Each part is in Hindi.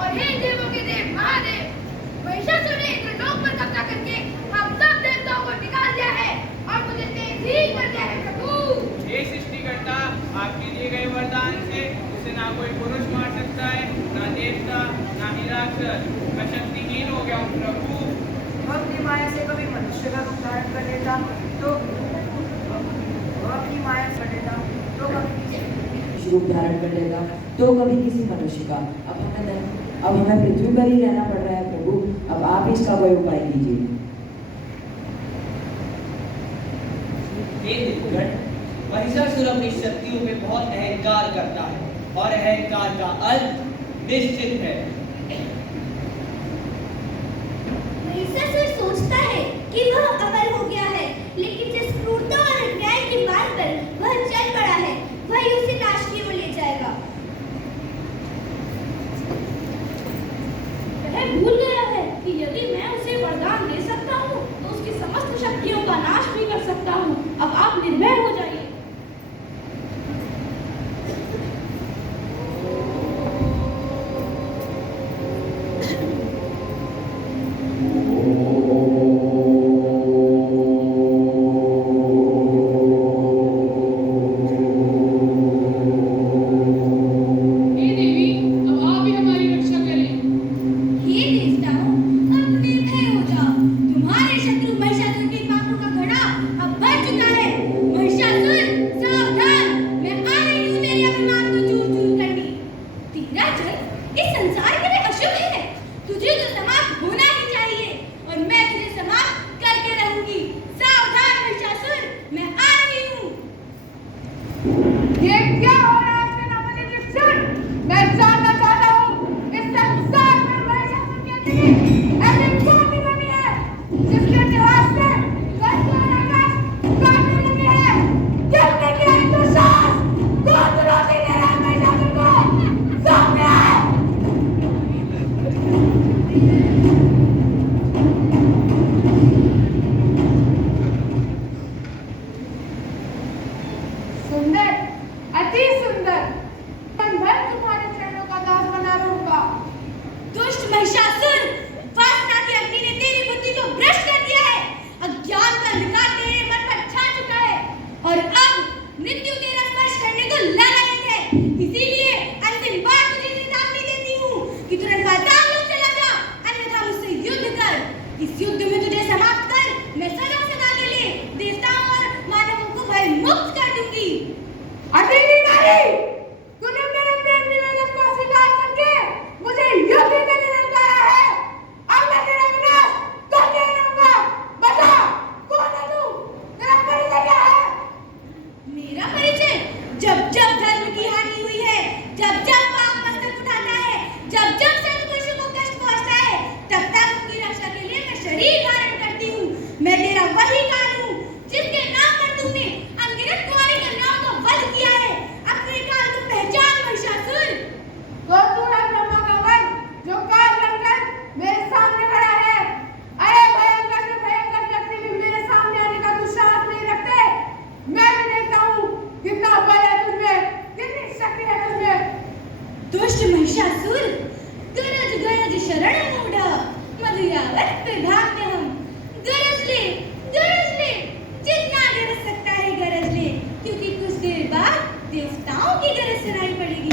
और हे देवों के देव महादेव, महिषासुर ने इंद्रलोक पर कब्जा करके हम सब देवताओं को निकाल दिया है और मुझे तेज ही कर दिया है प्रभु। हे सृष्टिकर्ता, आपके दिए गए वरदान से उसे ना कोई पुरुष मार सकता है, ना देवता, ना ही राक्षस। मैं शक्तिहीन हो गया हूँ प्रभु। वह अपनी माया से कभी मनुष्य का रूप धारण कर लेता तो अपनी माया कर लेता तो कभी रूप धारण कर लेगा तो कभी किसी मनुष्य का। अब हमें पृथ्वी पर ही रहना पड़ रहा है प्रभु। अब आप ही इसका कोई उपाय कीजिए। हे देवगण, महिषासुर अपनी शक्तियों में बहुत अहंकार करता है और अहंकार का अंत निश्चित है। महिषासुर सोचता है कि वह अमर हो गया है, लेकिन जिस क्रूरता और अन्याय के मार्ग पर वह चल पड़ा है, वही उसे नाश की ओर ले जाएगा। वह भूल गया है कि यदि मैं उसे वरदान दे सकता हूँ तो उसकी समस्त शक्तियों का नाश भी कर सकता हूँ। अब आप निर्भय हो जाइए। सुंदर, अति सुंदर, मन भर तुम्हारे चरणों का दास बना रहूंगा। दुष्ट महिषासुर, वासना की अग्नि ने तेरी बुद्धि को भ्रष्ट कर दिया है। अज्ञान का अंधकार तेरे मन पर छा चुका है और अब मृत्यु तेरा स्पर्श करने को लायक है। इसीलिए अंतिम बार तुझे चेतावनी देती हूँ कि तुरंत पाताल लोक चला जा, अन्यथा मुझसे युद्ध कर। इस युद्ध में तुझे समाप्त कर मैं सदा सदा के लिए देवताओं और मानवों को भय मुक्त कर दूंगी। अतिथि नारी, तूने मेरे प्रेम निवेदन को स्वीकार करके मुझे युद्ध के निवेदन करा है। अब मैं तेरा विनाश करके रहूंगा। बता, कौन है तू? तेरा परिचय क्या है? मेरा परिचय जब जब धर्म की हानि हुई है, जब जब पाप मस्तक उठाता है, जब जब सत्पुरुषों को कष्ट पहुंचता है, तब तक उनकी रक्षा के लिए मैं शरीर धारण करती हूँ। मैं तेरा वही काल हूँ जिसके नाम पर तुमने अनगिनत कुंवारी कन्याओं को वध किया है। अपने काल को पहचान महिषासुर। तो तू है ब्रह्मा का वध, जो काल बनकर मेरे सामने खड़ा है। अरे भयंकर से भयंकर शक्ति भी मेरे सामने आने का तू साहस नहीं रखते। मैं भी देखता हूँ कितना बल है तुझमें, कितनी शक्ति है तुझमें। दुष्ट महिषासुर, गरज गरज शरण मूढ़ा, मधुयावत प्रधान्य हम। गरज ले, जितना गरज सकता है गरज ले, क्योंकि कुछ देर बाद देवताओं की गरज सुनाई पड़ेगी।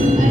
अरे